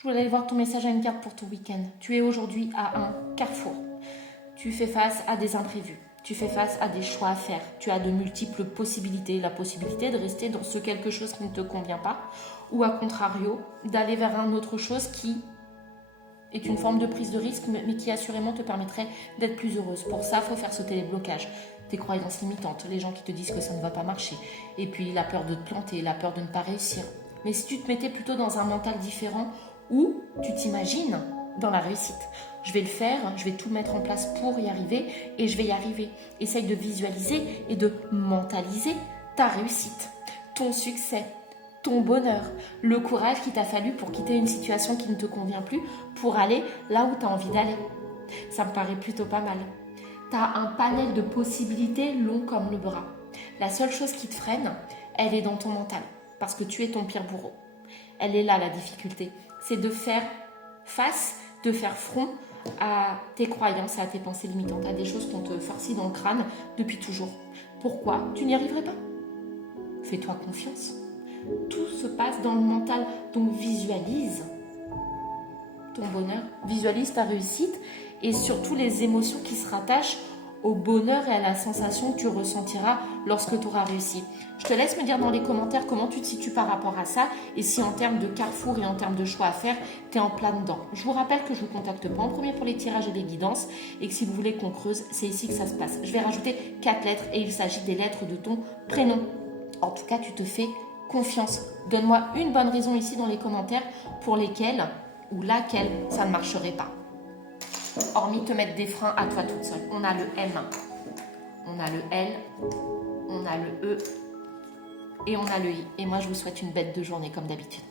Je voulais aller voir ton message à une carte pour ton week-end. Tu es aujourd'hui à un carrefour. Tu fais face à des imprévus. Tu fais face à des choix à faire. Tu as de multiples possibilités. La possibilité de rester dans ce quelque chose qui ne te convient pas. Ou à contrario, d'aller vers un autre chose qui est une forme de prise de risque, mais qui assurément te permettrait d'être plus heureuse. Pour ça, il faut faire sauter les blocages, tes croyances limitantes, les gens qui te disent que ça ne va pas marcher, et puis la peur de te planter, la peur de ne pas réussir. Mais si tu te mettais plutôt dans un mental différent, où tu t'imagines dans la réussite, je vais le faire, je vais tout mettre en place pour y arriver, et je vais y arriver. Essaye de visualiser et de mentaliser ta réussite, ton succès, ton bonheur, le courage qu'il t'a fallu pour quitter une situation qui ne te convient plus pour aller là où tu as envie d'aller. Ça me paraît plutôt pas mal. Tu as un panel de possibilités long comme le bras. La seule chose qui te freine, elle est dans ton mental, parce que tu es ton pire bourreau. Elle est là la difficulté, c'est de faire face, de faire front à tes croyances, à tes pensées limitantes, à des choses qu'on te farcit dans le crâne depuis toujours. Pourquoi tu n'y arriverais pas? Fais-toi confiance. Tout se passe dans le mental, donc visualise ton bonheur, visualise ta réussite et surtout les émotions qui se rattachent au bonheur et à la sensation que tu ressentiras lorsque tu auras réussi. Je te laisse me dire dans les commentaires comment tu te situes par rapport à ça et si en termes de carrefour et en termes de choix à faire, tu es en plein dedans. Je vous rappelle que je ne vous contacte pas en premier pour les tirages et les guidances et que si vous voulez qu'on creuse, c'est ici que ça se passe. Je vais rajouter 4 lettres et il s'agit des lettres de ton prénom. En tout cas, tu te fais confiance. Donne-moi une bonne raison ici dans les commentaires pour lesquelles ou laquelle ça ne marcherait pas. Hormis te mettre des freins à toi toute seule. On a le M, on a le L, on a le E et on a le I. Et moi, je vous souhaite une bête de journée comme d'habitude.